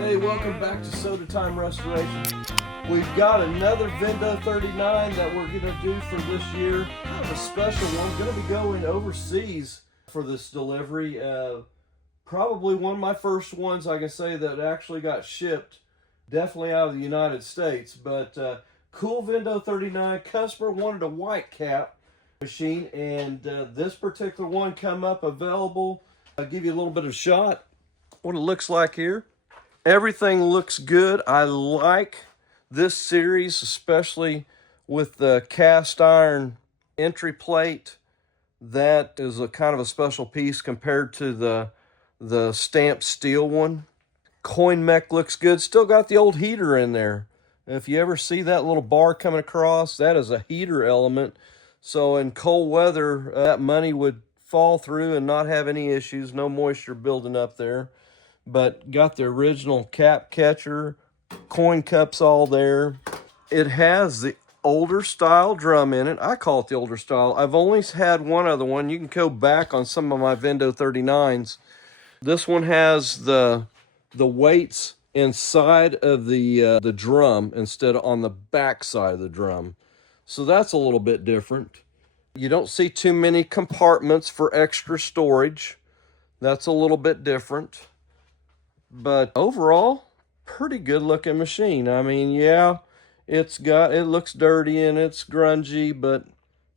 Hey, welcome back to Soda Time Restoration. We've got another Vendo 39 that we're going to do for this year. A special one. Going to be going overseas for this delivery. Probably one of my first ones I can say that actually got shipped. Definitely out of the United States. But cool Vendo 39. Customer wanted a white cap machine, and this particular one come up available. I'll give you a little bit of a shot what it looks like here. Everything looks good. I like this series, especially with the cast iron entry plate. That is a kind of a special piece compared to the stamped steel one. Coin mech looks good. Still got the old heater in there. If you ever see that little bar coming across, that is a heater element. So in cold weather, that money would fall through and not have any issues. No moisture building up there. But got the original cap catcher, coin cups all there. It has the older style drum in it. I call it the older style. I've only had one other one. You can go back on some of my Vendo 39s. This one has the weights inside of the drum instead of on the back side of the drum. So that's a little bit different. You don't see too many compartments for extra storage. That's a little bit different. But overall, pretty good looking machine. I mean, yeah, it looks dirty and it's grungy, but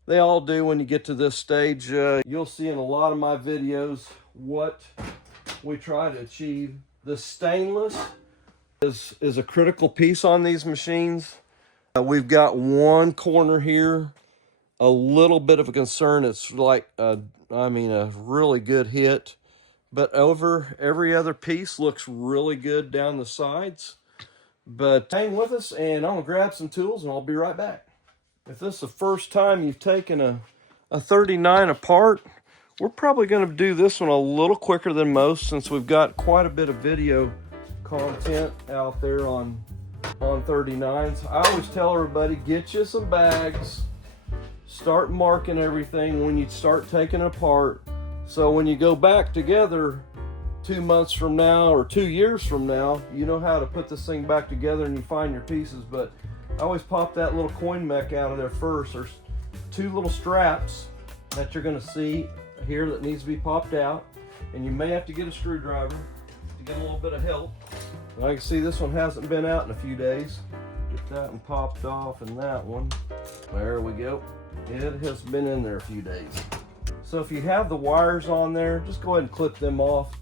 they all do when you get to this stage. You'll see in a lot of my videos what we try to achieve. The stainless is a critical piece on these machines. We've got one corner here, a little bit of a concern. It's like, a really good hit. But over every other piece looks really good down the sides. But hang with us, and I'm going to grab some tools, and I'll be right back. If this is the first time you've taken a 39 apart, we're probably going to do this one a little quicker than most, since we've got quite a bit of video content out there on 39s. I always tell everybody, get you some bags. Start marking everything when you start taking it apart. So when you go back together 2 months from now or 2 years from now, you know how to put this thing back together and you find your pieces. But I always pop that little coin mech out of there first. There's two little straps that you're going to see here that needs to be popped out. And you may have to get a screwdriver to get a little bit of help. I can see this one hasn't been out in a few days. Get that one popped off, and that one. There we go. It has been in there a few days. So if you have the wires on there, just go ahead and clip them off.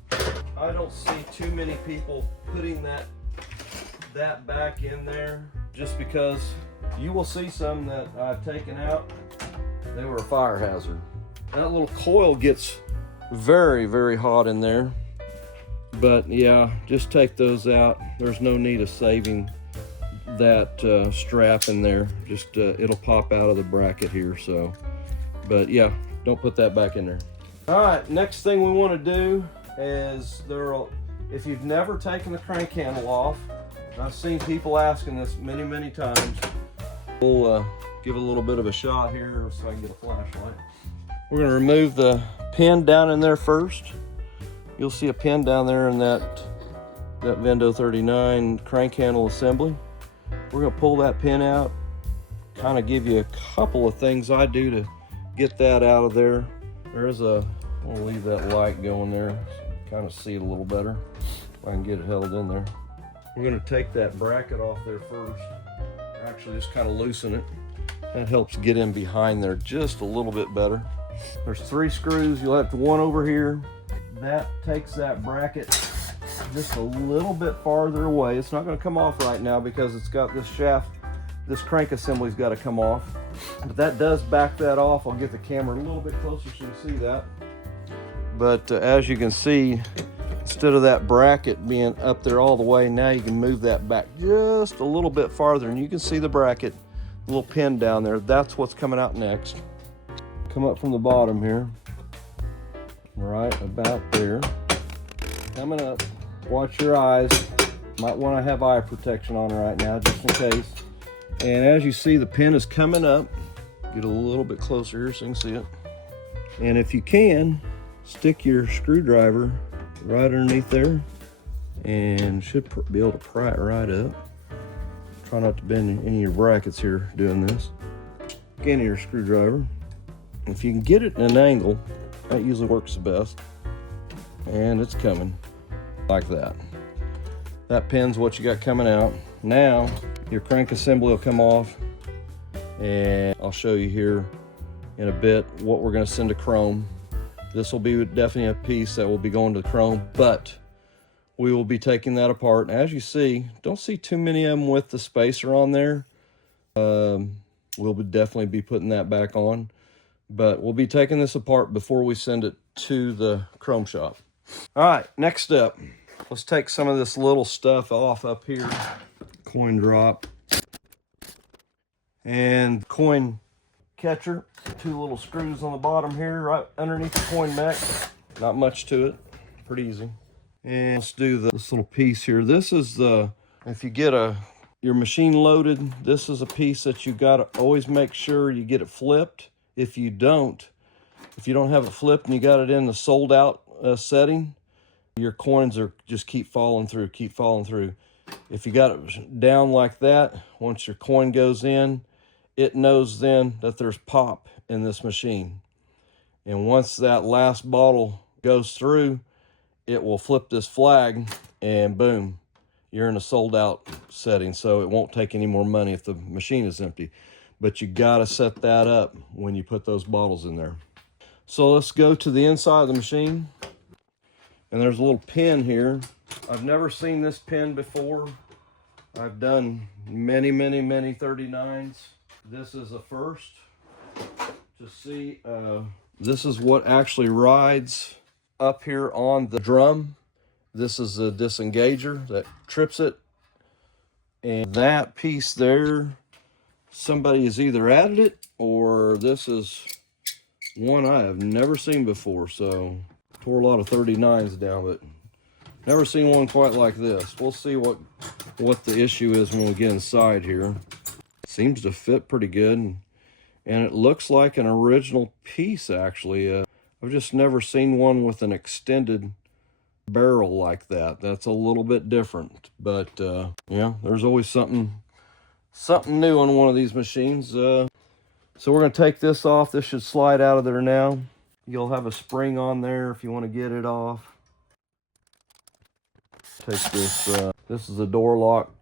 I don't see too many people putting that back in there, just because you will see some that I've taken out. They were a fire hazard. That little coil gets very, very hot in there. But yeah, just take those out. There's no need of saving that strap in there. Just it'll pop out of the bracket here. So, but yeah, don't put that back in there. All right, next thing we want to do is if you've never taken the crank handle off, I've seen people asking this many, many times. We'll give it a little bit of a shot here so I can get a flashlight. We're going to remove the pin down in there first. You'll see a pin down there in that Vendo 39 crank handle assembly. We're going to pull that pin out, kind of give you a couple of things I do to get that out of there. I'll leave that light going there, kind of see it a little better. If I can get it held in there. We're going to take that bracket off there first. Actually, just kind of loosen it. That helps get in behind there just a little bit better. There's 3 screws. You'll have one over here. That takes that bracket just a little bit farther away. It's not going to come off right now because it's got this shaft. This crank assembly's got to come off. But that does back that off. I'll get the camera a little bit closer so you can see that. But as you can see, instead of that bracket being up there all the way, now you can move that back just a little bit farther, and you can see the bracket, the little pin down there. That's what's coming out next. Come up from the bottom here, right about there. Coming up, watch your eyes. Might want to have eye protection on right now, just in case. And as you see, the pin is coming up. Get a little bit closer here so you can see it. And if you can, stick your screwdriver right underneath there and should be able to pry it right up. Try not to bend any of your brackets here doing this. Again, your screwdriver. If you can get it in an angle, that usually works the best. And it's coming like that. That pin's what you got coming out. Now your crank assembly will come off, and I'll show you here in a bit what we're going to send to chrome. This will be definitely a piece that will be going to chrome, but we will be taking that apart. As you see, don't see too many of them with the spacer on there. We'll definitely be putting that back on, but we'll be taking this apart before we send it to the chrome shop. All right, next step. Let's take some of this little stuff off up here. Coin drop and coin catcher. 2 little screws on the bottom here, right underneath the coin mech. Not much to it, pretty easy. And let's do this little piece here. This is if you get your machine loaded, this is a piece that you gotta always make sure you get it flipped. If you don't have it flipped and you got it in the sold out setting, your coins just keep falling through. If you got it down like that, once your coin goes in, it knows then that there's pop in this machine. And once that last bottle goes through, it will flip this flag and boom, you're in a sold out setting. So it won't take any more money if the machine is empty. But you gotta set that up when you put those bottles in there. So let's go to the inside of the machine. And there's a little pin here. I've never seen this pin before. I've done many 39s. This is a first to see. This is what actually rides up here on the drum. This is a disengager that trips it. And that piece there, somebody has either added it or this is one I have never seen before. So tore a lot of 39s down, but never seen one quite like this. We'll see what the issue is when we get inside here. Seems to fit pretty good, and it looks like an original piece actually. I've just never seen one with an extended barrel like that. That's a little bit different, but yeah, there's always something new on one of these machines. So we're going to take this off. This should slide out of there now. You'll have a spring on there if you want to get it off. Take this, this is a door lock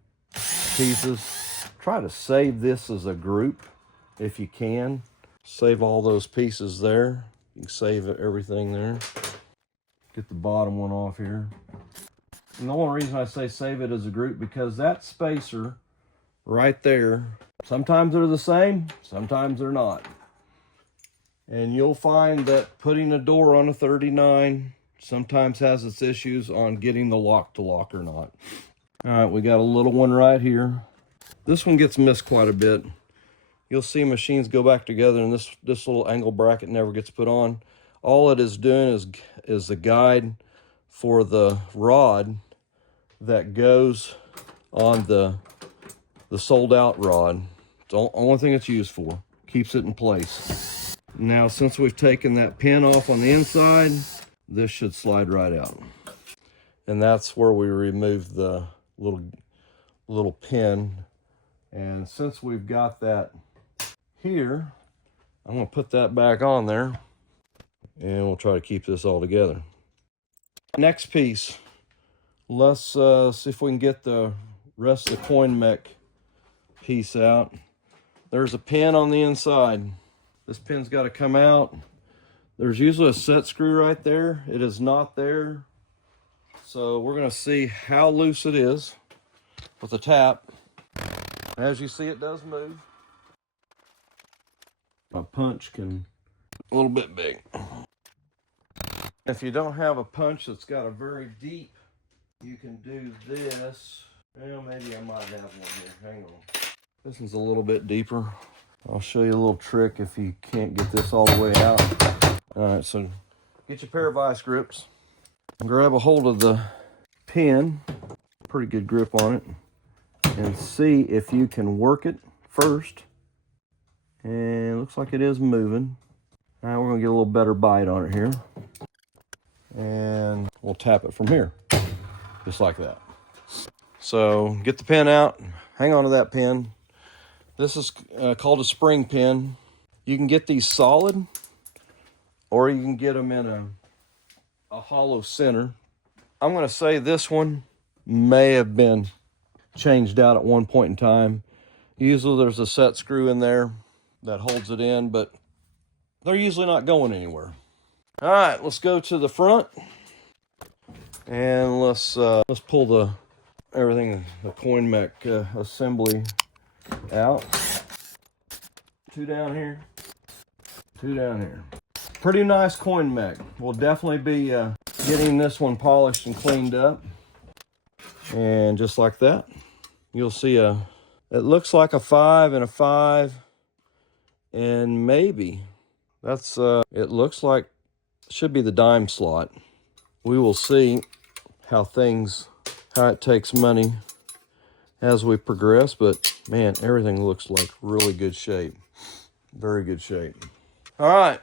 pieces. Try to save this as a group if you can. Save all those pieces there. You can save everything there. Get the bottom one off here. And the only reason I say save it as a group, because that spacer right there, sometimes they're the same, sometimes they're not. And you'll find that putting a door on a 39 sometimes has its issues on getting the lock to lock or not. All right, we got a little one right here. This one gets missed quite a bit. You'll see machines go back together and this little angle bracket never gets put on. All it is doing is the guide for the rod that goes on the sold out rod. It's the only thing it's used for. Keeps it in place. Now, since we've taken that pin off on the inside, this should slide right out. And that's where we remove the little pin. And since we've got that here, I'm going to put that back on there. And we'll try to keep this all together. Next piece. Let's see if we can get the rest of the coin mech piece out. There's a pin on the inside. This pin's got to come out. There's usually a set screw right there. It is not there. So we're going to see how loose it is with a tap. As you see, it does move. My punch can a little bit big. If you don't have a punch that's got a very deep, you can do this. Well, maybe I might have one here. Hang on. This one's a little bit deeper. I'll show you a little trick if you can't get this all the way out. All right, so get your pair of vice grips. Grab a hold of the pin, pretty good grip on it, and see if you can work it first. And it looks like it is moving. All right, we're gonna get a little better bite on it here. And we'll tap it from here. just like that. So get the pin out, hang on to that pin. This is called a spring pin. You can get these solid, or you can get them in a hollow center. I'm going to say this one may have been changed out at one point in time. Usually there's a set screw in there that holds it in, but they're usually not going anywhere. All right, let's go to the front, and let's pull the coin mech assembly out. Two down here, two down here. Pretty nice coin mech. We'll definitely be getting this one polished and cleaned up. And just like that, you'll see it looks like a 5 and a 5, and maybe that's it looks like should be the dime slot. We will see how it takes money as we progress, but man, everything looks like really good shape. Very good shape. All right,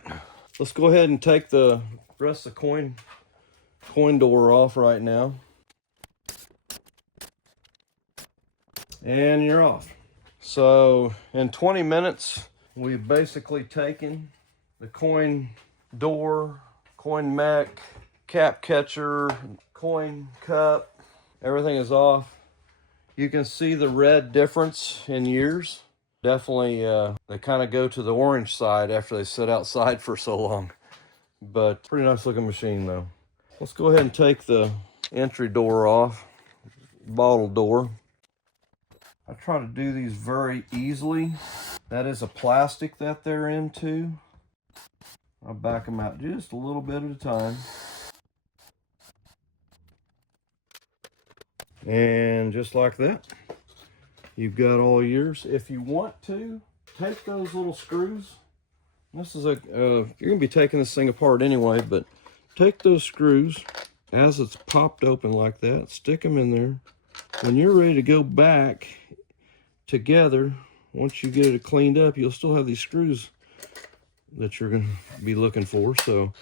let's go ahead and take the rest of the coin door off right now. And you're off. So in 20 minutes, we've basically taken the coin door, coin mech, cap catcher, coin cup, everything is off. You can see the red difference in years. Definitely, they kind of go to the orange side after they sit outside for so long. But pretty nice looking machine though. Let's go ahead and take the entry door off, bottle door. I try to do these very easily. That is a plastic that they're into. I'll back them out just a little bit at a time. And just like that, you've got all yours. If you want to, take those little screws. This is you're gonna be taking this thing apart anyway, but take those screws as it's popped open like that, stick them in there. When you're ready to go back together, once you get it cleaned up, you'll still have these screws that you're going to be looking for, so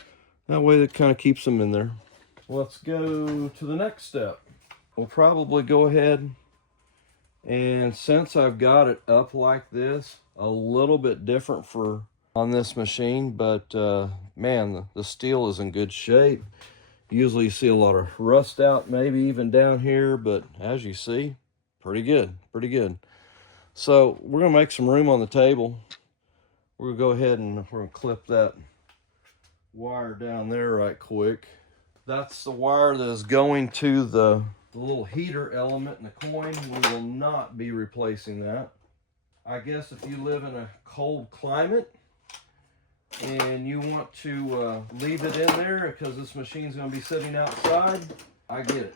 that way that kind of keeps them in there. Let's go to the next step. We'll probably go ahead, and since I've got it up like this, a little bit different on this machine, but man, the steel is in good shape. Usually you see a lot of rust out, maybe even down here, but as you see, pretty good, pretty good. So we're gonna make some room on the table. We're gonna go ahead and we're gonna clip that wire down there right quick. That's the wire that is going to the little heater element in the coin. We will not be replacing that. I guess if you live in a cold climate and you want to leave it in there because this machine's going to be sitting outside, I get it.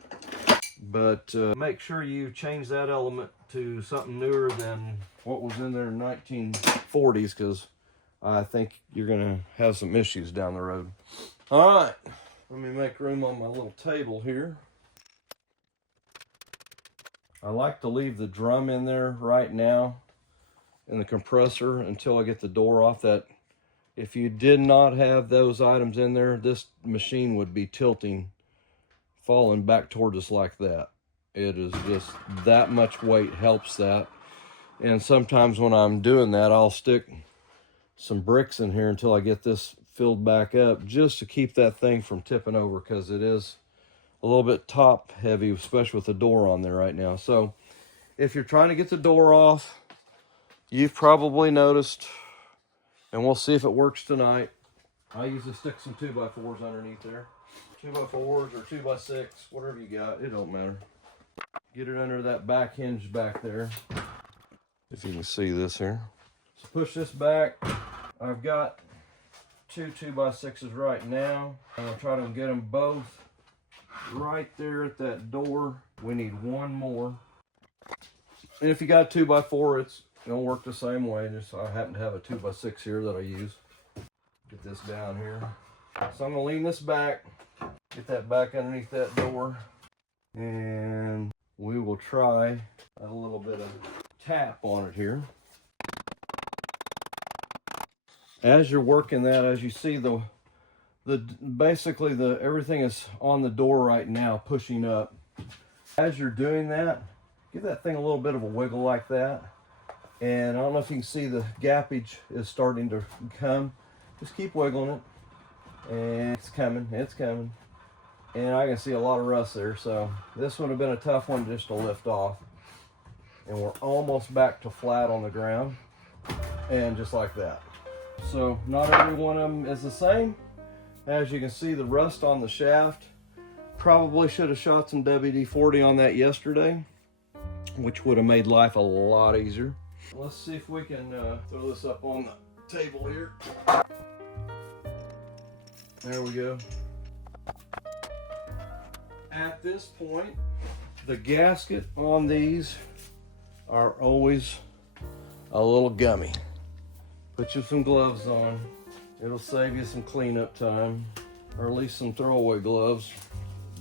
But make sure you change that element to something newer than what was in there in 1940s, because I think you're going to have some issues down the road. All right, let me make room on my little table here. I like to leave the drum in there right now and the compressor until I get the door off. That if you did not have those items in there, this machine would be tilting, falling back towards us like that. It is just that much weight helps that. And sometimes when I'm doing that, I'll stick some bricks in here until I get this filled back up, just to keep that thing from tipping over, because it is a little bit top heavy, especially with the door on there right now. So if you're trying to get the door off, you've probably noticed, and we'll see if it works tonight, I usually stick some 2x4s underneath there. 2x4s or 2x6, whatever you got, it don't matter. Get it under that back hinge back there, if you can see this here. So push this back. I've got two 2x6s right now. I'm gonna try to get them both right there at that door. We need one more. And if you got a 2x4, it's gonna work the same way. Just I happen to have a 2x6 here that I use. Get this down here. So I'm gonna lean this back, get that back underneath that door, and we will try a little bit of tap on it here. As you're working that, as you see, basically everything is on the door right now, pushing up. As you're doing that, give that thing a little bit of a wiggle like that. And I don't know if you can see the gappage is starting to come. Just keep wiggling it. And it's coming, it's coming. And I can see a lot of rust there, so this would have been a tough one just to lift off. And we're almost back to flat on the ground. And just like that. So not every one of them is the same. As you can see, the rust on the shaft. Probably should have shot some WD-40 on that yesterday, which would have made life a lot easier. Let's see if we can throw this up on the table here. There we go. At this point, the gasket on these are always a little gummy. Put you some gloves on. It'll save you some cleanup time, or at least some throwaway gloves,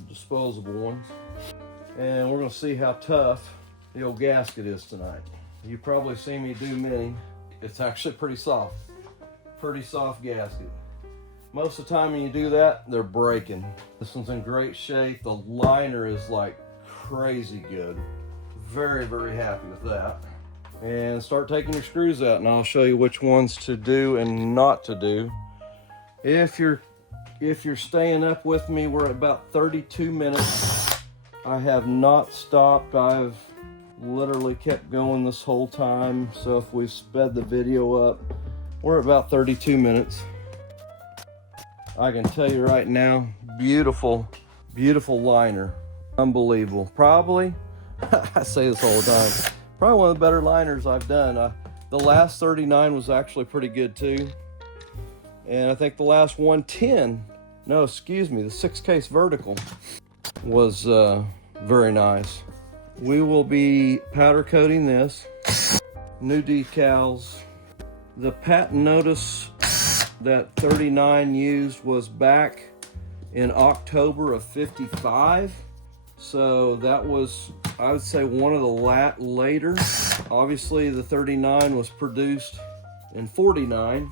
disposable ones. And we're gonna see how tough the old gasket is tonight. You've probably seen me do many. It's actually pretty soft gasket. Most of the time when you do that, they're breaking. This one's in great shape. The liner is like crazy good. Very, very happy with that. And start taking your screws out, and I'll show you which ones to do and not to do. If you're staying up with me, we're at about 32 minutes. I have not stopped. I've literally kept going this whole time. So if we've sped the video up, we're at about 32 minutes. I can tell you right now, beautiful, beautiful liner. Unbelievable. Probably, I say this all the time, probably one of the better liners I've done. The last 39 was actually pretty good too. And I think the last 110, no, excuse me, the 6-case vertical was very nice. We will be powder coating this. New decals. The patent notice that 39 used was back in October of 55. So that was, I would say, one of the later. Obviously the 39 was produced in 49,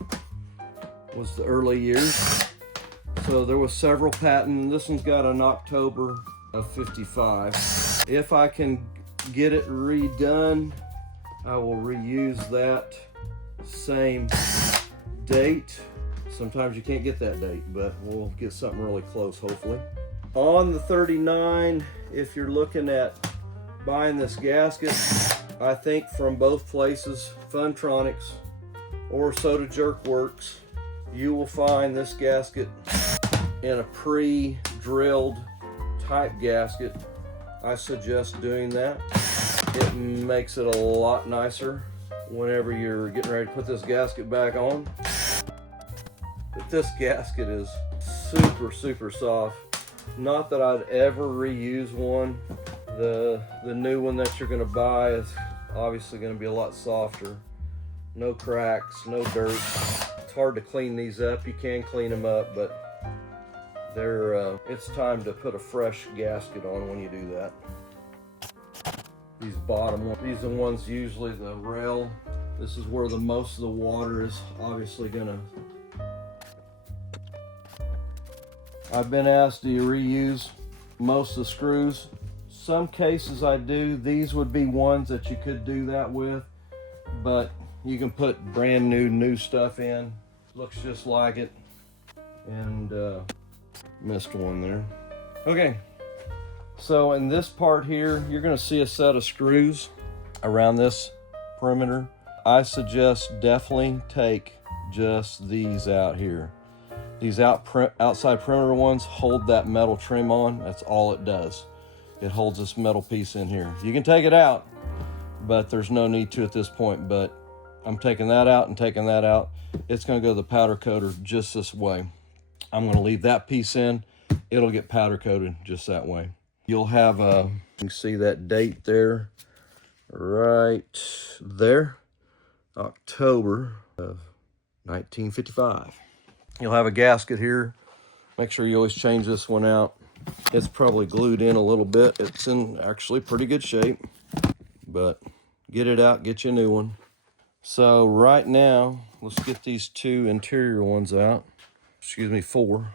was the early years. So there was several patents. This one's got an October of 55. If I can get it redone, I will reuse that same date. Sometimes you can't get that date, but we'll get something really close, hopefully. On the 39, if you're looking at buying this gasket, I think from both places, Funtronics or Soda Jerk Works, you will find this gasket in a pre-drilled type gasket. I suggest doing that. It makes it a lot nicer whenever you're getting ready to put this gasket back on. But this gasket is super, super soft. Not that I'd ever reuse one. The new one that you're gonna buy is obviously gonna be a lot softer. No cracks, no dirt. It's hard to clean these up. You can clean them up, but it's time to put a fresh gasket on when you do that. These bottom ones, these are the ones usually the rail. This is where the most of the water is obviously gonna. I've been asked, do you reuse most of the screws? Some cases I do. These would be ones that you could do that with, but you can put brand new stuff in. Looks just like it. And missed one there. Okay, so in this part here, you're gonna see a set of screws around this perimeter. I suggest definitely take just these out here. These outside perimeter ones hold that metal trim on. That's all it does. It holds this metal piece in here. You can take it out, but there's no need to at this point. But I'm taking that out and taking that out. It's gonna go to the powder coater just this way. I'm gonna leave that piece in. It'll get powder coated just that way. You'll have you can see that date there, right there, October of 1955. You'll have a gasket here. Make sure you always change this one out. It's probably glued in a little bit. It's in actually pretty good shape, but get it out, get you a new one. So right now, let's get these two interior ones out. Excuse me, 4.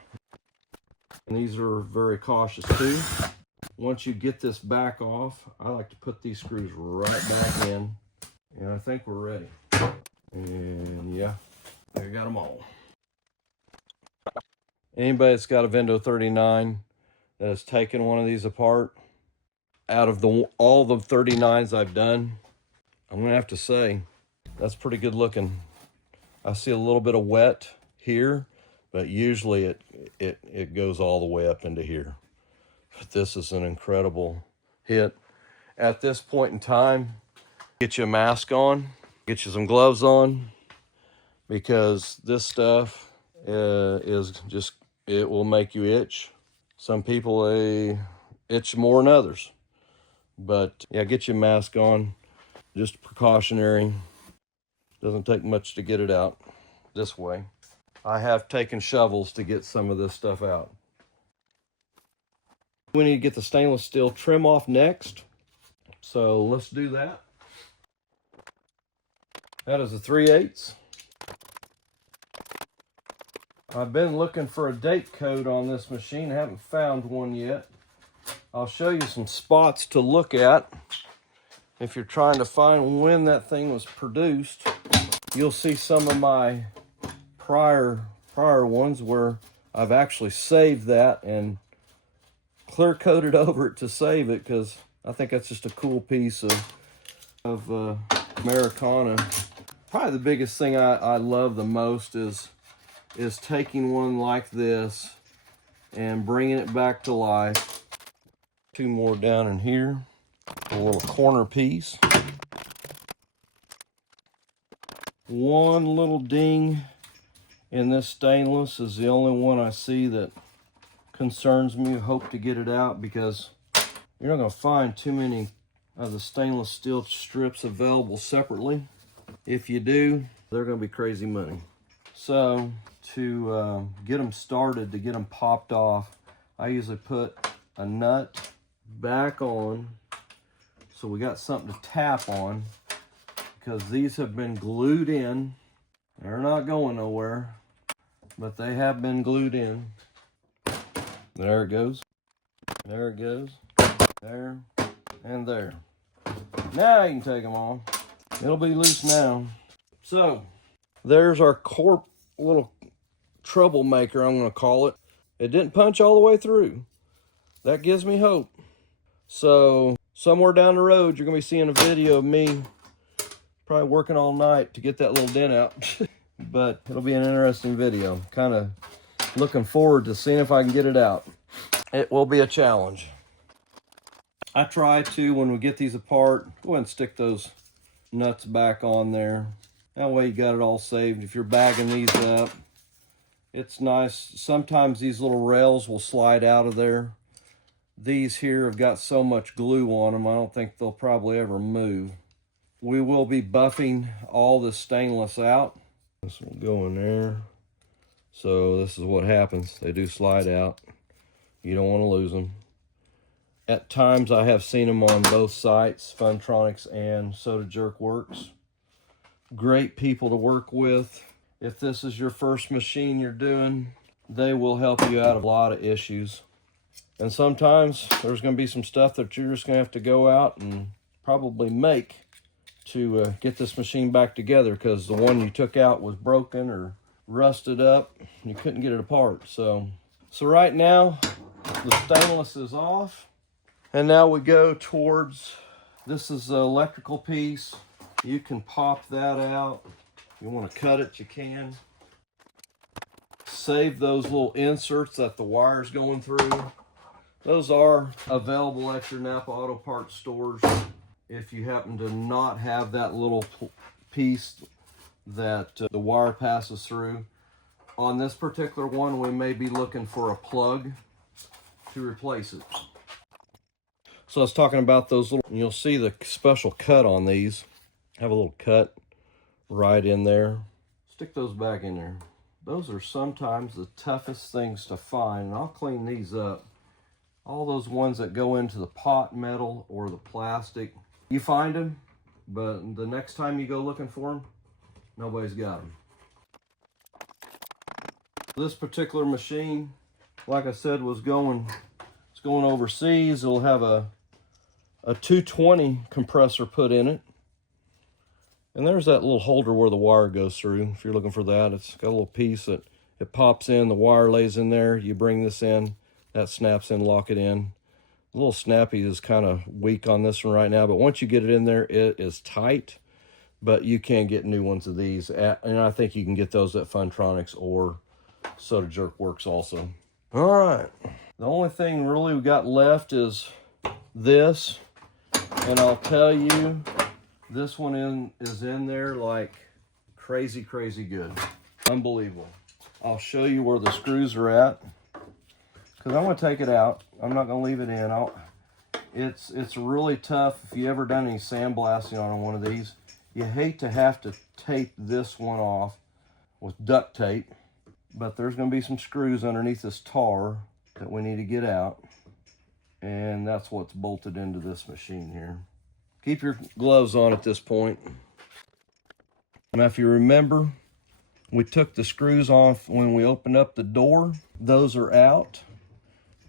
And these are very cautious too. once you get this back off, I like to put these screws right back in. And I think we're ready. And yeah, I got them all. Anybody that's got a Vendo 39 that has taken one of these apart, out of all the 39s I've done, I'm gonna have to say that's pretty good looking. I see a little bit of wet here, but usually it goes all the way up into here. But this is an incredible hit. At this point in time, get you a mask on, get you some gloves on, because this stuff is just, it will make you itch. Some people, they itch more than others. But yeah, get your mask on, just precautionary. Doesn't take much to get it out this way. I have taken shovels to get some of this stuff out. We need to get the stainless steel trim off next. So let's do that. That is a 3/8. I've been looking for a date code on this machine. I haven't found one yet. I'll show you some spots to look at. If you're trying to find when that thing was produced, you'll see some of my prior ones where I've actually saved that and clear coated over it to save it, because I think that's just a cool piece of Americana. Probably the biggest thing I love the most is taking one like this and bringing it back to life. Two more down in here, a little corner piece. One little ding in this stainless is the only one I see that concerns me. Hope to get it out, because you're not going to find too many of the stainless steel strips available separately. If you do, they're going to be crazy money. So to get them started, to get them popped off, I usually put a nut back on, so we got something to tap on, because these have been glued in. They're not going nowhere, but they have been glued in. There it goes. There it goes. There and there. Now you can take them off. It'll be loose now. So there's our little troublemaker, I'm going to call it. It didn't punch all the way through. That gives me hope. So somewhere down the road, you're going to be seeing a video of me probably working all night to get that little dent out. But it'll be an interesting video. Kind of looking forward to seeing if I can get it out. It will be a challenge. I try to, when we get these apart, go ahead and stick those nuts back on there. That way you got it all saved. If you're bagging these up, it's nice. Sometimes these little rails will slide out of there. These here have got so much glue on them, I don't think they'll probably ever move. We will be buffing all the stainless out. This will go in there. So this is what happens. They do slide out. You don't want to lose them. At times I have seen them on both sites, Funtronics and Soda Jerk Works. Great people to work with. If this is your first machine you're doing, they will help you out of a lot of issues. And sometimes there's going to be some stuff that you're just going to have to go out and probably make to get this machine back together, because the one you took out was broken or rusted up. You couldn't get it apart. So right now the stainless is off, and now we go towards, this is the electrical piece. You can pop that out. If you want to cut it, you can. Save those little inserts that the wire's going through. Those are available at your Napa Auto Parts stores if you happen to not have that little piece that the wire passes through. On this particular one, we may be looking for a plug to replace it. So I was talking about those little, you'll see the special cut on these. Have a little cut right in there. Stick those back in there. Those are sometimes the toughest things to find, and I'll clean these up. All those ones that go into the pot metal or the plastic, you find them, but the next time you go looking for them, nobody's got them. This particular machine, like I said, it's It's going overseas. It'll have a 220 compressor put in it. And there's that little holder where the wire goes through. If you're looking for that, it's got a little piece that it pops in, the wire lays in there. You bring this in, that snaps in, lock it in. A little snappy is kind of weak on this one right now, but once you get it in there, it is tight. But you can get new ones of these, and I think you can get those at Funtronics or Soda Jerk Works also. All right, the only thing really we got left is this, and I'll tell you, this one is in there like crazy good, unbelievable. I'll show you where the screws are at, because I'm going to take it out. I'm not going to leave it in. It's really tough if you ever done any sandblasting on one of these. You hate to have to tape this one off with duct tape, but there's going to be some screws underneath this tar that we need to get out, and that's what's bolted into this machine here. Keep your gloves on at this point. Now, if you remember, we took the screws off when we opened up the door. Those are out,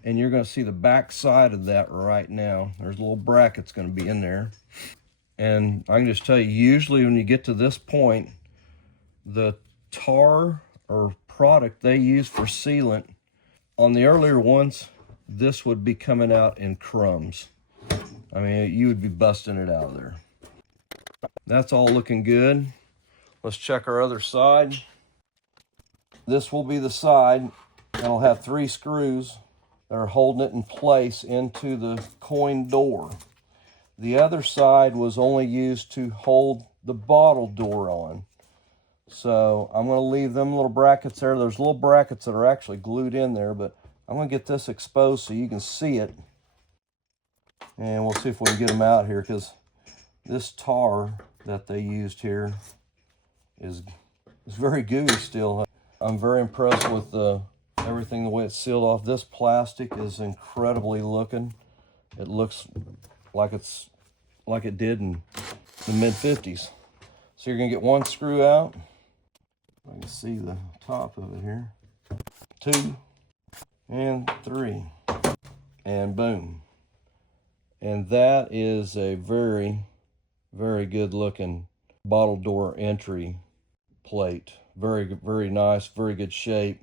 and you're going to see the back side of that right now. There's little brackets going to be in there. And I can just tell you, usually when you get to this point, the tar or product they use for sealant, on the earlier ones, this would be coming out in crumbs. I mean, you would be busting it out of there. That's all looking good. Let's check our other side. This will be the side, and it'll have 3 screws that are holding it in place into the coin door. The other side was only used to hold the bottle door on. So I'm going to leave them little brackets there. There's little brackets that are actually glued in there, but I'm going to get this exposed so you can see it. And we'll see if we can get them out here, because this tar that they used here is very gooey still. I'm very impressed with everything, the way it's sealed off. This plastic is incredibly looking. It looks like it did in the mid-50s. So you're gonna get 1 screw out. I can see the top of it here. 2 and 3, and boom. And that is a very good looking bottle door entry plate. Very nice, very good shape.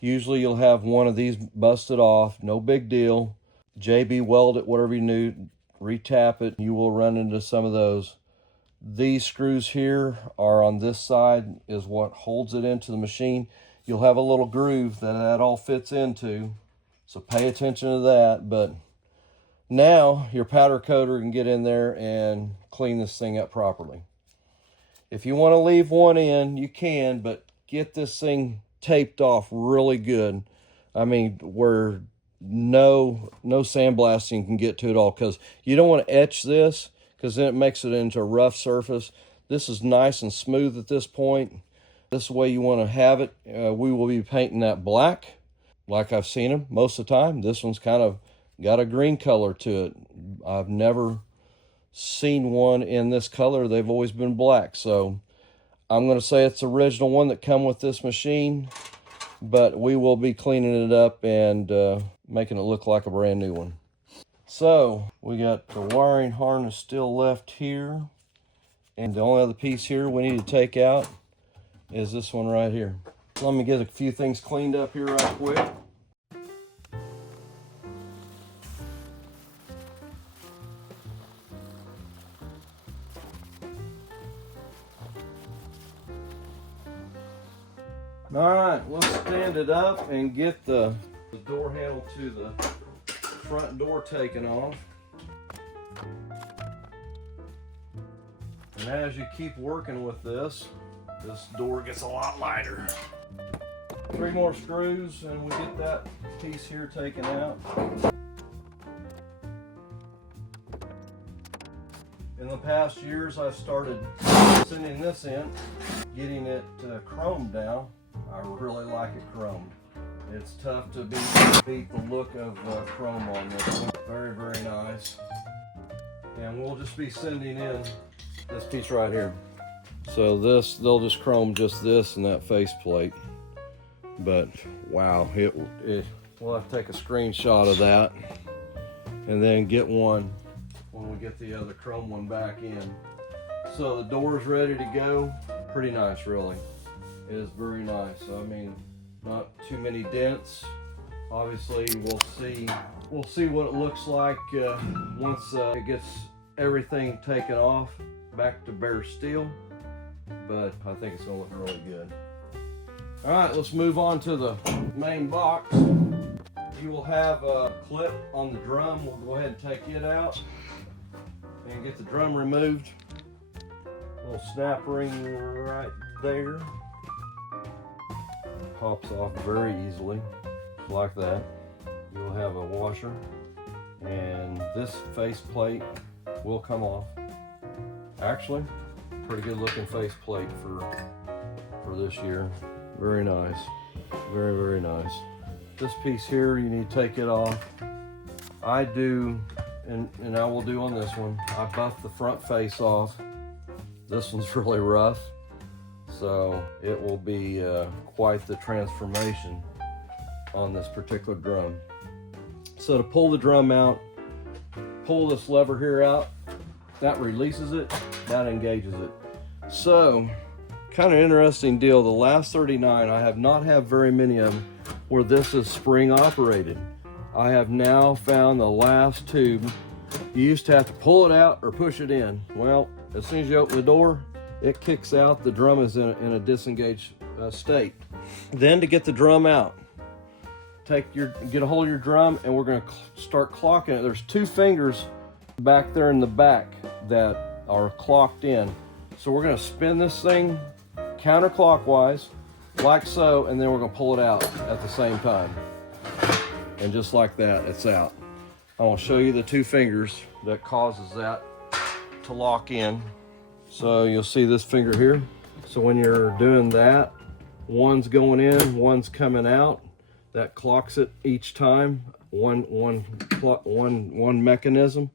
Usually you'll have one of these busted off, no big deal. JB weld it, whatever you need, retap it, you will run into some of those. These screws here are on this side, is what holds it into the machine. You'll have a little groove that all fits into, so pay attention to that. But now your powder coater can get in there and clean this thing up properly. If you want to leave one in, you can, but get this thing taped off really good. I mean, where no sandblasting can get to it all, because you don't want to etch this, because then it makes it into a rough surface. This is nice and smooth at this point. This is the way you want to have it. We will be painting that black, like I've seen them most of the time. This one's kind of got a green color to it. I've never seen one in this color. They've always been black. So I'm going to say it's the original one that come with this machine, but we will be cleaning it up and making it look like a brand new one. So we got the wiring harness still left here, and the only other piece here we need to take out is this one right here. So let me get a few things cleaned up here right quick. All right, let's stand it up and get the door handle to the front door taken off. And as you keep working with this door gets a lot lighter. 3 more screws and we get that piece here taken out. In the past years, I've started sending this in, getting it chromed down. I really like it chromed. It's tough to beat the look of chrome on this. Very nice. And we'll just be sending in this piece right here. So this, they'll just chrome just this and that faceplate. But wow, We'll have to take a screenshot of that and then get one when we get the other chrome one back in. So the door's ready to go. Pretty nice, really. It is very nice. I mean, not too many dents. Obviously, we'll see what it looks like once it gets everything taken off back to bare steel. But I think it's gonna look really good. All right, let's move on to the main box. You will have a clip on the drum. We'll go ahead and take it out and get the drum removed. Little snap ring right there. Pops off very easily, like that. You'll have a washer, and this face plate will come off. Actually, pretty good looking face plate for this year. Very nice, very, very nice. This piece here, you need to take it off. I do, and I will do on this one, I buff the front face off. This one's really rough, so it will be quite the transformation on this particular drum. So to pull the drum out, pull this lever here out, that releases it, that engages it. So, kind of interesting deal. The last 39, I have not had very many of them where this is spring operated. I have now found the last tube. You used to have to pull it out or push it in. Well, as soon as you open the door, it kicks out. The drum is in a disengaged state. Then to get the drum out, get a hold of your drum, and we're going to start clocking it. There's 2 fingers back there in the back that are clocked in. So we're going to spin this thing counterclockwise, like so, and then we're going to pull it out at the same time. And just like that, it's out. I will show you the 2 fingers that causes that to lock in. So you'll see this finger here. So when you're doing that, one's going in, one's coming out. That clocks it each time. One mechanism.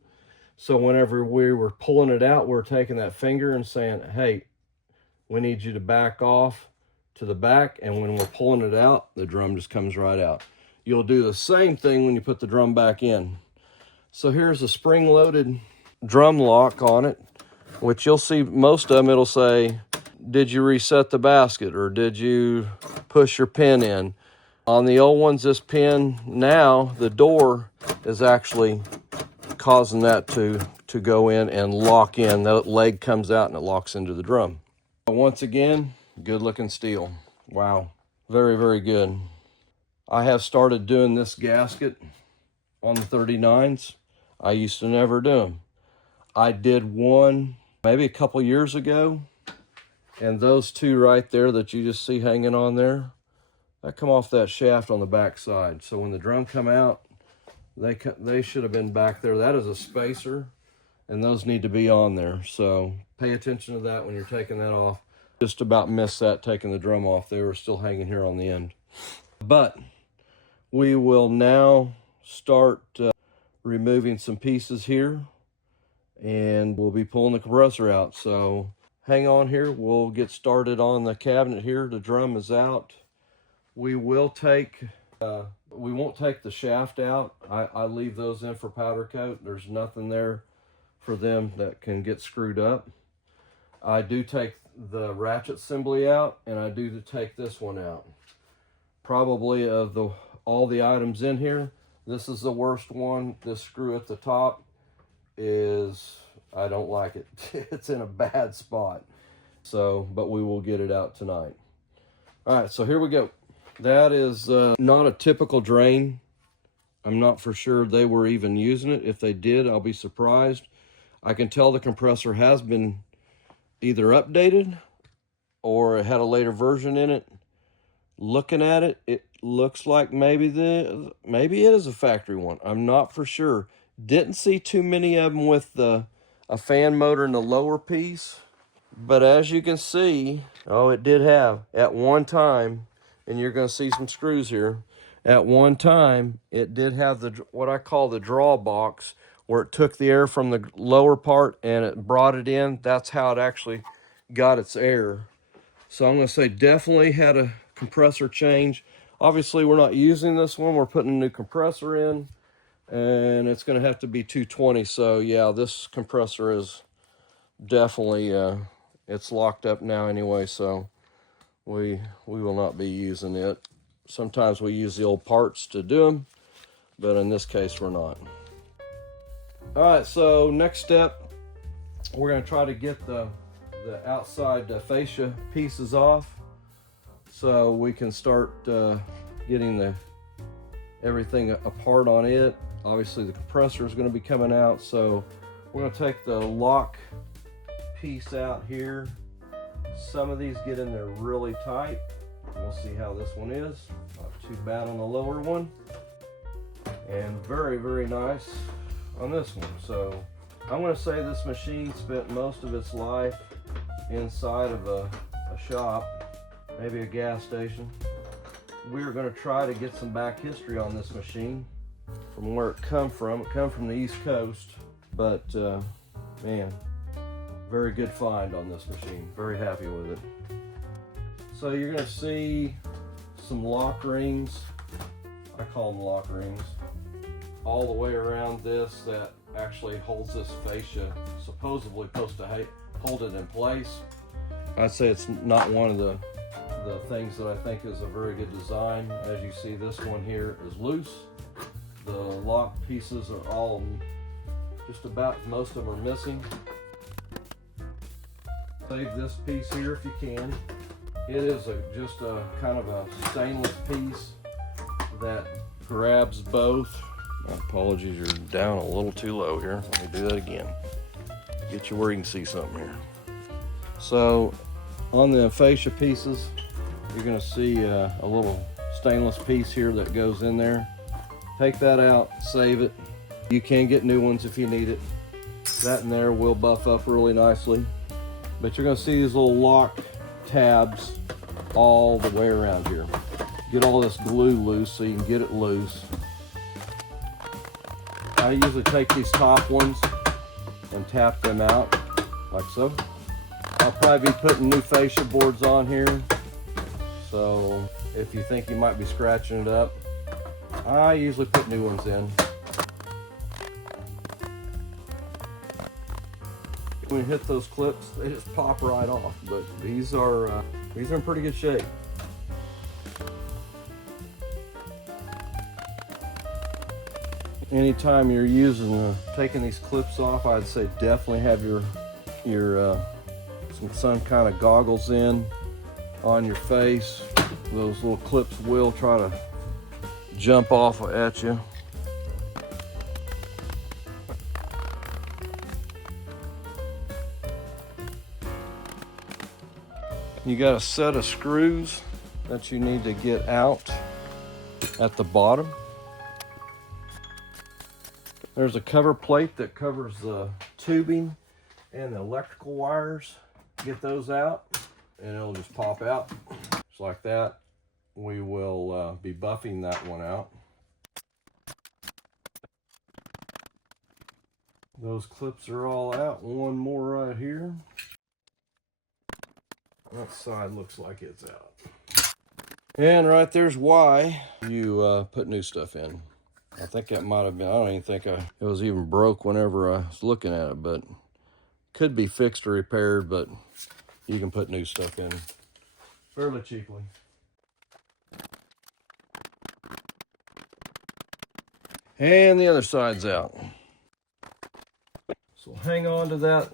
So whenever we were pulling it out, we're taking that finger and saying, hey, we need you to back off to the back. And when we're pulling it out, the drum just comes right out. You'll do the same thing when you put the drum back in. So here's a spring-loaded drum lock on it, which you'll see most of them, it'll say, did you reset the basket or did you push your pin in? On the old ones, this pin now, the door is actually causing that to go in and lock in. That leg comes out and it locks into the drum. Once again, good looking steel. Wow, very, very good. I have started doing this gasket on the 39s. I used to never do them. I did one maybe a couple years ago, and those 2 right there that you just see hanging on there, that come off that shaft on the back side. So when the drum come out, they should have been back there. That is a spacer, and those need to be on there. So pay attention to that when you're taking that off. Just about missed that taking the drum off. They were still hanging here on the end. But we will now start removing some pieces here, and we'll be pulling the compressor out. So hang on here. We'll get started on the cabinet here. The drum is out. We will take, we won't take the shaft out. I leave those in for powder coat. There's nothing there for them that can get screwed up. I do take the ratchet assembly out, and I do take this one out. Probably of all the items in here, this is the worst one. This screw at the top is, I don't like it. It's in a bad spot. So, but we will get it out tonight. All right, so here we go. That is not a typical drain. I'm not for sure they were even using it. If they did, I'll be surprised. I can tell the compressor has been either updated or it had a later version in it. Looking at it, it looks like maybe it is a factory one. I'm not for sure. Didn't see too many of them with a fan motor in the lower piece. But as you can see, oh, it did have at one time, and you're going to see some screws here. At one time, it did have what I call the draw box, where it took the air from the lower part and it brought it in. That's how it actually got its air. So I'm going to say definitely had a compressor change. Obviously, we're not using this one. We're putting a new compressor in, and it's going to have to be 220. So yeah, this compressor is definitely, it's locked up now anyway, so we will not be using it. Sometimes we use the old parts to do them, but in this case, we're not. All right, so next step, we're going to try to get the outside fascia pieces off so we can start getting everything apart on it. Obviously the compressor is going to be coming out, so we're going to take the lock piece out here. Some of these get in there really tight. We'll see how this one is. Not too bad on the lower one, and very, very nice on this one. So I'm going to say this machine spent most of its life inside of a shop, maybe a gas station. We're going to try to get some back history on this machine from where it come from. It come from the East Coast, but man, very good find on this machine. Very happy with it. So you're going to see some lock rings. I call them lock rings. All the way around this that actually holds this fascia, supposedly supposed to hold it in place. I'd say it's not one of the things that I think is a very good design. As you see, this one here is loose. The lock pieces are all, just about, most of them are missing. Save this piece here if you can. It is just a kind of a stainless piece that grabs both. My apologies, you're down a little too low here. Let me do that again. Get you where you can see something here. So on the fascia pieces, you're going to see a little stainless piece here that goes in there. Take that out, save it. You can get new ones if you need it. That in there will buff up really nicely. But you're going to see these little lock tabs all the way around here. Get all this glue loose so you can get it loose. I usually take these top ones and tap them out like so. I'll probably be putting new fascia boards on here, so if you think you might be scratching it up, I usually put new ones in. When you hit those clips, they just pop right off, but these are in pretty good shape. Anytime you're taking these clips off, I'd say definitely have your some kind of goggles on your face. Those little clips will try to jump off at you. You got a set of screws that you need to get out at the bottom. There's a cover plate that covers the tubing and the electrical wires. Get those out and it'll just pop out just like that. We will be buffing that one out. Those clips are all out. One more right here. That side looks like it's out. And right there's why you put new stuff in. I think that might have been, I don't even think it was even broke whenever I was looking at it, but could be fixed or repaired, but you can put new stuff in fairly cheaply. And the other side's out. So hang on to that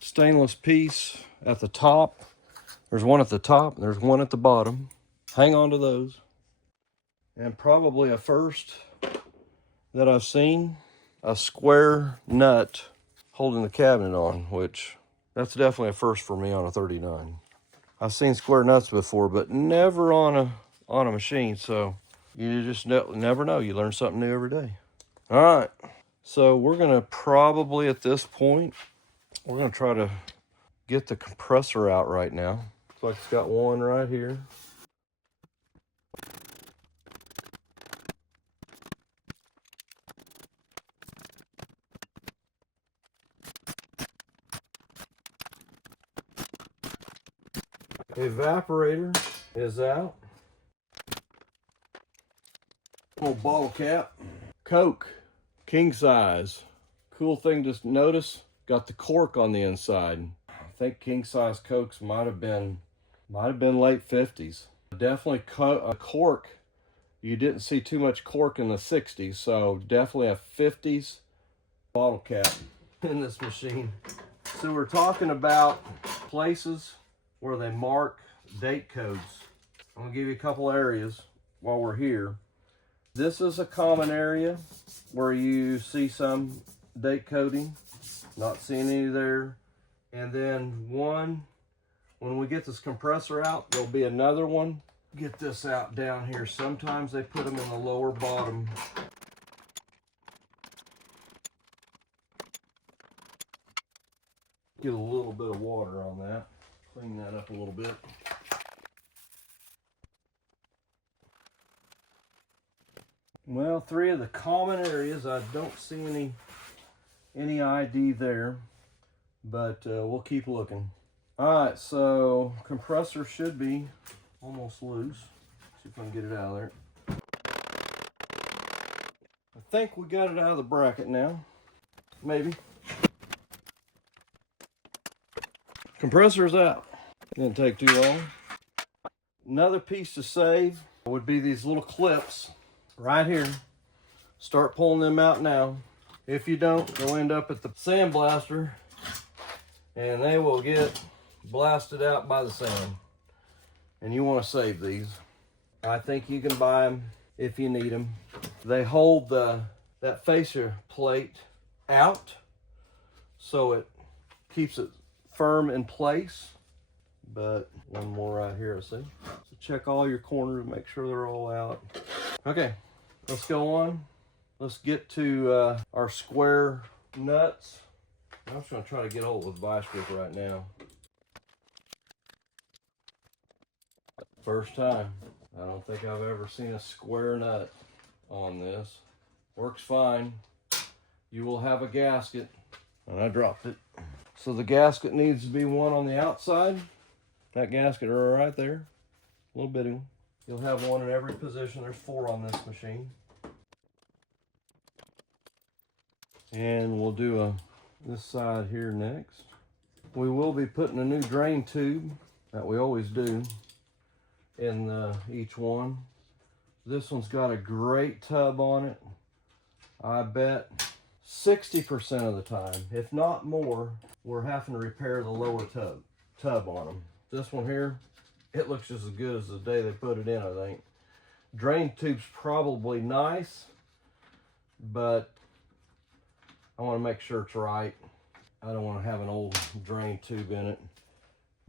stainless piece at the top. There's one at the top, and there's one at the bottom. Hang on to those. And probably a first that I've seen, a square nut holding the cabinet on, which that's definitely a first for me on a 39. I've seen square nuts before, but never on a machine, so you just never know. You learn something new every day. All right, so we're gonna probably at this point, we're gonna try to get the compressor out right now. Looks like it's got one right here. Evaporator is out. Little bottle cap. Coke, king size. Cool thing to notice, got the cork on the inside. I think king size Cokes might have been late 50s. Definitely a cork. You didn't see too much cork in the 60s, so definitely a 50s bottle cap in this machine. So we're talking about places where they mark date codes. I'm gonna give you a couple areas while we're here. This is a common area where you see some date coding, not seeing any there. And then when we get this compressor out, there'll be another one. Get this out down here. Sometimes they put them in the lower bottom. Get a little bit of water on that. Clean that up a little bit. Well, 3 of the common areas, I don't see any ID there, but we'll keep looking. All right, so compressor should be almost loose. See if I can get it out of there. I think we got it out of the bracket now. Maybe. Compressor's out. Didn't take too long. Another piece to save would be these little clips right here. Start pulling them out now. If you don't, they'll end up at the sandblaster and they will get blasted out by the sand. And you want to save these. I think you can buy them if you need them. They hold that fascia plate out so it keeps it firm in place. But one more right here, I see. So check all your corners, make sure they're all out. Okay, let's go on. Let's get to our square nuts. I'm just gonna try to get hold of the vice grip right now. First time. I don't think I've ever seen a square nut on this. Works fine. You will have a gasket. And I dropped it. So the gasket needs to be one on the outside. That gasket right there. A little bitty one. You'll have one in every position. There's 4 on this machine. And we'll do this side here next. We will be putting a new drain tube, that we always do, in each one. This one's got a great tub on it. I bet 60% of the time, if not more, we're having to repair the lower tub on them. This one here, it looks just as good as the day they put it in, I think. Drain tube's probably nice, but I want to make sure it's right. I don't want to have an old drain tube in it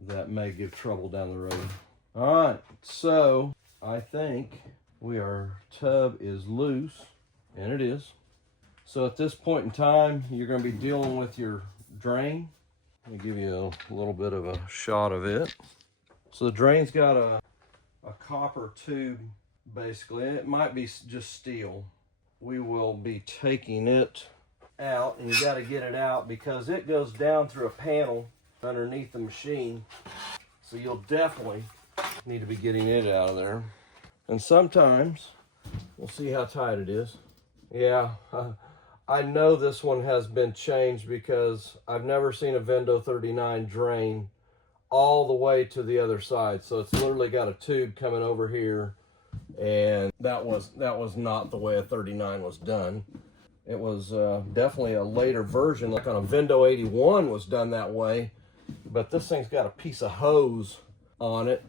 that may give trouble down the road. All right, so I think our tub is loose, and it is. So at this point in time, you're going to be dealing with your drain. Let me give you a little bit of a shot of it. So the drain's got a copper tube, basically. It might be just steel. We will be taking it out, and you got to get it out because it goes down through a panel underneath the machine. So you'll definitely need to be getting it out of there. And sometimes, we'll see how tight it is. Yeah, I know this one has been changed because I've never seen a Vendo 39 drain all the way to the other side. So it's literally got a tube coming over here, and that was not the way a 39 was done. It was definitely a later version, like on a Vendo 81 was done that way, but this thing's got a piece of hose on it,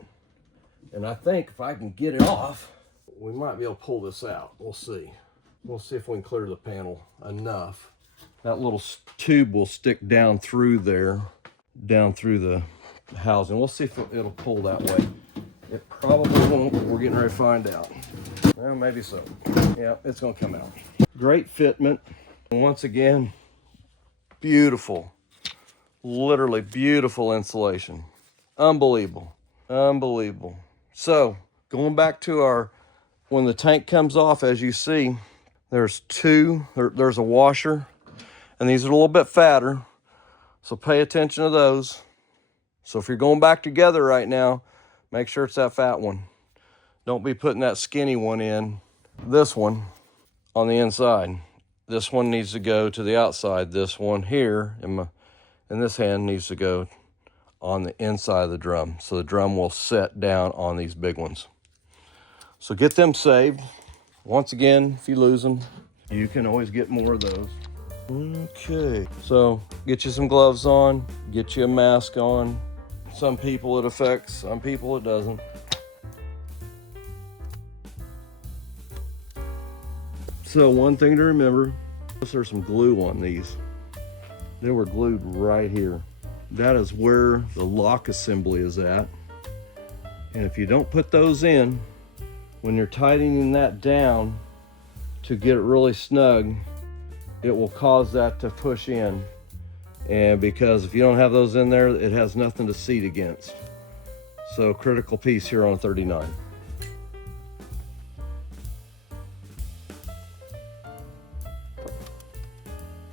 and I think if I can get it off, we might be able to pull this out. We'll see. We'll see if we can clear the panel enough. That little tube will stick down through there, down through the housing. We'll see if it'll pull that way. It probably won't, but we're getting ready to find out. Well, maybe so. Yeah, it's gonna come out. Great fitment. And once again, beautiful. Literally beautiful insulation. Unbelievable. Unbelievable. So, going back to when the tank comes off, as you see, there's there's a washer, and these are a little bit fatter, so pay attention to those. So if you're going back together right now, make sure it's that fat one. Don't be putting that skinny one in. this one on the inside. This one needs to go to the outside. This one here in this hand needs to go on the inside of the drum. So the drum will set down on these big ones. So get them saved. Once again, if you lose them, you can always get more of those. Okay, so get you some gloves on, get you a mask on. Some people it affects, some people it doesn't. So one thing to remember, there's some glue on these. They were glued right here. That is where the lock assembly is at. And if you don't put those in, when you're tightening that down to get it really snug, it will cause that to push in. And because if you don't have those in there, it has nothing to seat against. So critical piece here on 39.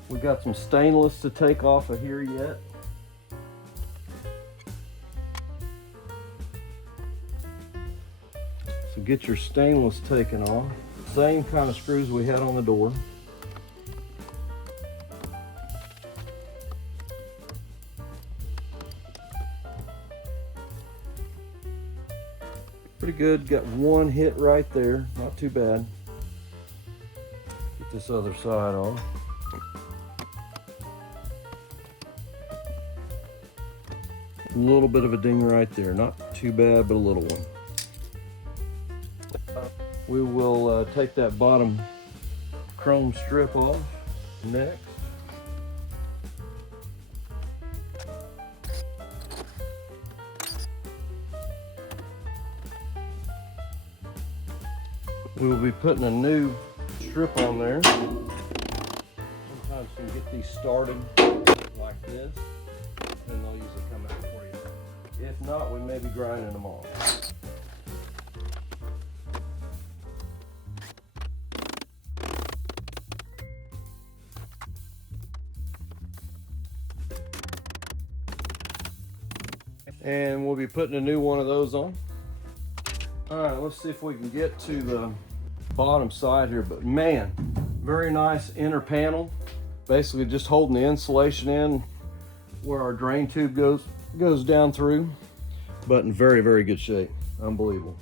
We got some stainless to take off of here yet. So get your stainless taken off. Same kind of screws we had on the door. Pretty good, got one hit right there, not too bad. Get this other side off. A little bit of a ding right there, not too bad, but a little one. We will take that bottom chrome strip off next. We will be putting a new strip on there. Sometimes you can get these started like this, and they'll usually come out for you. If not, we may be grinding them off. And we'll be putting a new one of those on. All right, let's see if we can get to the bottom side here, but man, very nice inner panel. Basically just holding the insulation in where our drain tube goes down through, but in very, very good shape. Unbelievable.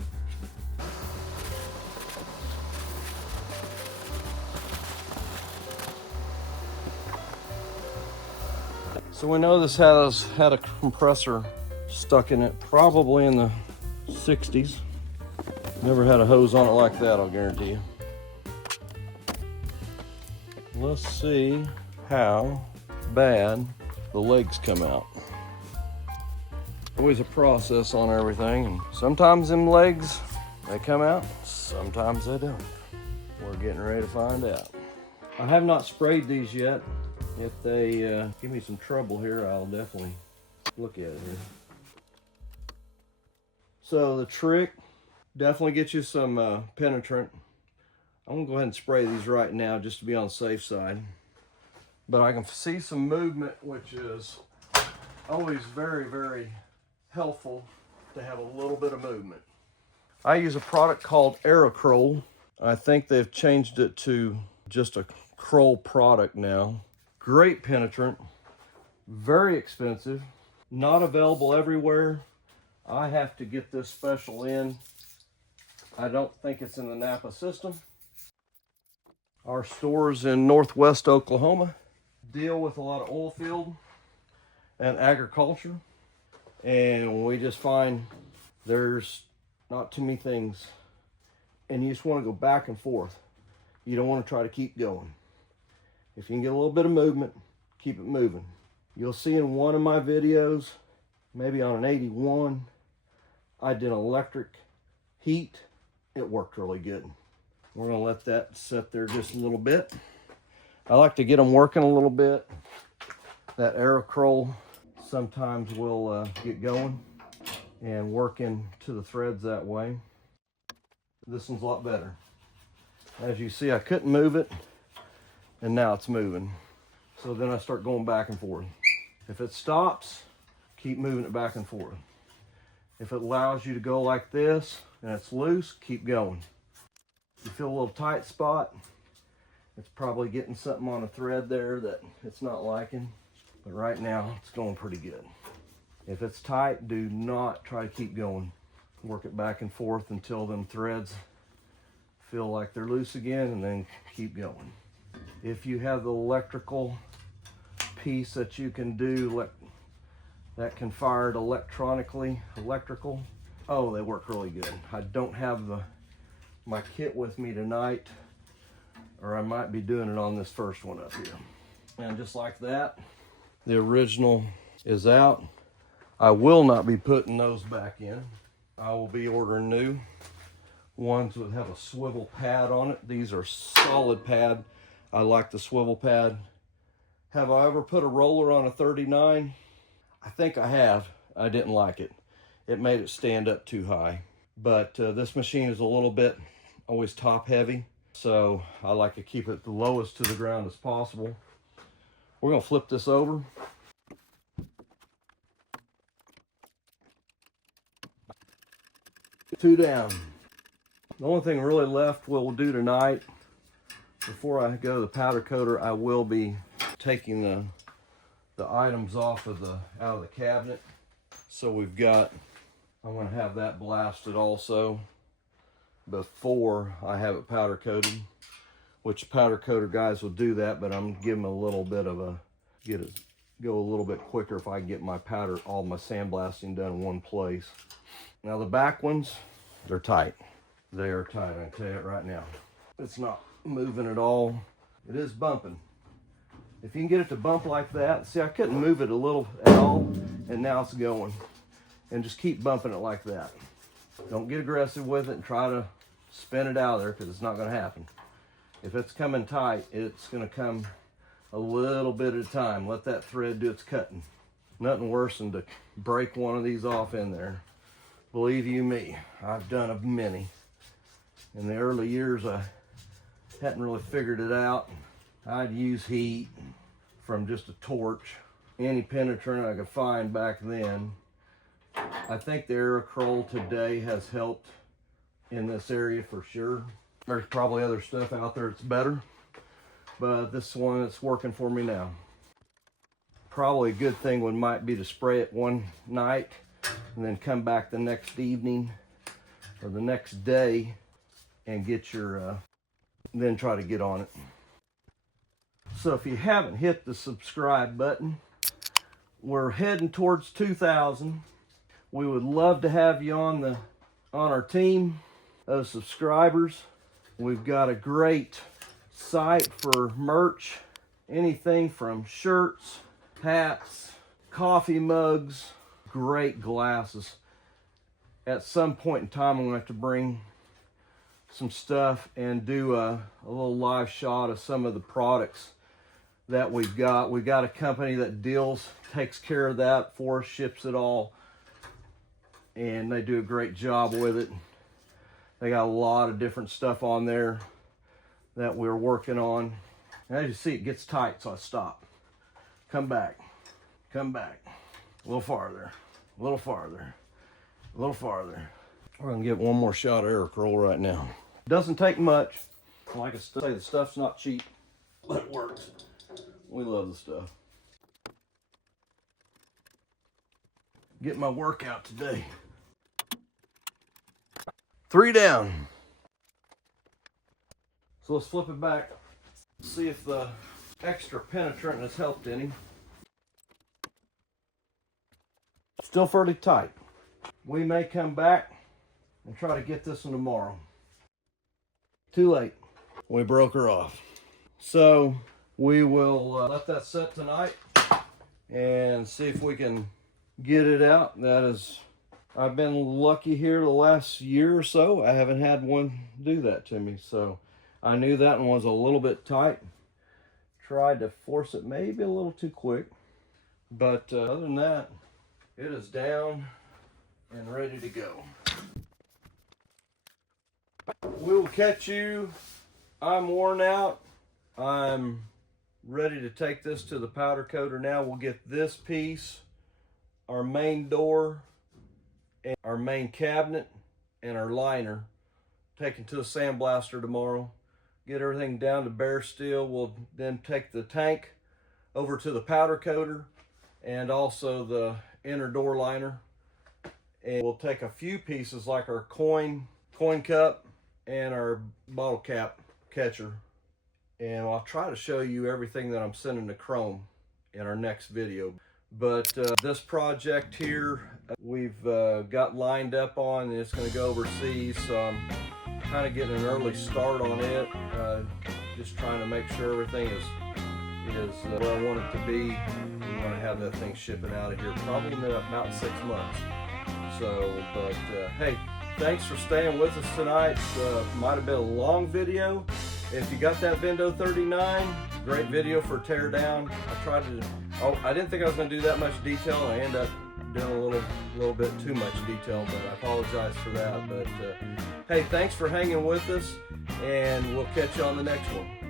So we know this had a compressor stuck in it, probably in the 60s. Never had a hose on it like that, I'll guarantee you. Let's see how bad the legs come out. Always a process on everything, and sometimes them legs, they come out, sometimes they don't. We're getting ready to find out. I have not sprayed these yet. If they give me some trouble here, I'll definitely look at it here. So the trick, definitely get you some penetrant. I'm gonna go ahead and spray these right now just to be on the safe side. But I can see some movement, which is always very, very helpful to have a little bit of movement. I use a product called Aerocroll. I think they've changed it to just a Kroll product now. Great penetrant, very expensive, not available everywhere. I have to get this special in. I don't think it's in the Napa system. Our stores in Northwest Oklahoma deal with a lot of oil field and agriculture. And we just find there's not too many things. And you just want to go back and forth. You don't want to try to keep going. If you can get a little bit of movement, keep it moving. You'll see in one of my videos, maybe on an 81, I did electric heat. It worked really good. We're gonna let that sit there just a little bit. I like to get them working a little bit. That Aerocroll sometimes will get going and work into the threads that way. This one's a lot better. As you see, I couldn't move it, and now it's moving. So then I start going back and forth. If it stops, keep moving it back and forth. If it allows you to go like this and it's loose, keep going. You feel a little tight spot, it's probably getting something on a thread there that it's not liking. But right now, it's going pretty good. If it's tight, do not try to keep going. Work it back and forth until them threads feel like they're loose again, and then keep going. If you have the electrical piece that you can do that can fire it electrical, oh, they work really good. I don't have my kit with me tonight, or I might be doing it on this first one up here. And just like that, the original is out. I will not be putting those back in. I will be ordering new ones that have a swivel pad on it. These are solid pad. I like the swivel pad. Have I ever put a roller on a 39? I think I have. I didn't like it. It made it stand up too high. But this machine is a little bit always top heavy, so I like to keep it the lowest to the ground as possible. We're gonna flip this over. Two down. The only thing really left we'll do tonight, before I go to the powder coater, I will be taking the items off of out of the cabinet. So I'm gonna have that blasted also before I have it powder coated, which powder coater guys will do that, but I'm giving a little bit of go a little bit quicker if I get all my sandblasting done in one place. Now the back ones, they're tight. They are tight, I can tell you it right now. It's not moving at all. It is bumping. If you can get it to bump like that, see, I couldn't move it a little at all, and now it's going. And just keep bumping it like that. Don't get aggressive with it and try to spin it out of there, because it's not gonna happen. If it's coming tight, it's gonna come a little bit at a time. Let that thread do its cutting. Nothing worse than to break one of these off in there. Believe you me, I've done a many. In the early years, I hadn't really figured it out. I'd use heat from just a torch, any penetrant I could find back then. I think the Aerocrol today has helped in this area for sure. There's probably other stuff out there that's better, but this one that's working for me now. Probably a good thing might be to spray it one night and then come back the next evening or the next day and get then try to get on it. So if you haven't hit the subscribe button, we're heading towards 2,000. We would love to have you on our team of subscribers. We've got a great site for merch, anything from shirts, hats, coffee mugs, great glasses. At some point in time, I'm going to have to bring some stuff and do a little live shot of some of the products that we've got. We've got a company that takes care of that for us, ships it all, and they do a great job with it. They got a lot of different stuff on there that we're working on. And as you see, it gets tight, so I stop. Come back, a little farther, a little farther, a little farther. We're gonna get one more shot of Aerocrol right now. Doesn't take much. Like I say, the stuff's not cheap, but it works. We love the stuff. Get my workout today. 3 down. So let's flip it back. See if the extra penetrant has helped any. Still fairly tight. We may come back and try to get this one tomorrow. Too late. We broke her off. So we will let that set tonight and see if we can get it out. I've been lucky here the last year or so. I haven't had one do that to me. So I knew that one was a little bit tight. Tried to force it maybe a little too quick. But other than that, it is down and ready to go. We will catch you. I'm worn out. I'm ready to take this to the powder coater now. We'll get this piece, our main door, and our main cabinet, and our liner taken to the sandblaster tomorrow. Get everything down to bare steel. We'll then take the tank over to the powder coater and also the inner door liner. And we'll take a few pieces like our coin cup and our bottle cap catcher. And I'll try to show you everything that I'm sending to chrome in our next video. But this project here, we've got lined up on, and it's going to go overseas. So I'm kind of getting an early start on it. Just trying to make sure everything is where I want it to be. We want to have that thing shipping out of here probably in about 6 months. So, but hey, thanks for staying with us tonight. Might have been a long video. If you got that Vendo 39, great video for teardown. I didn't think I was going to do that much detail. I ended up doing a little bit too much detail, but I apologize for that. But hey, thanks for hanging with us, and we'll catch you on the next one.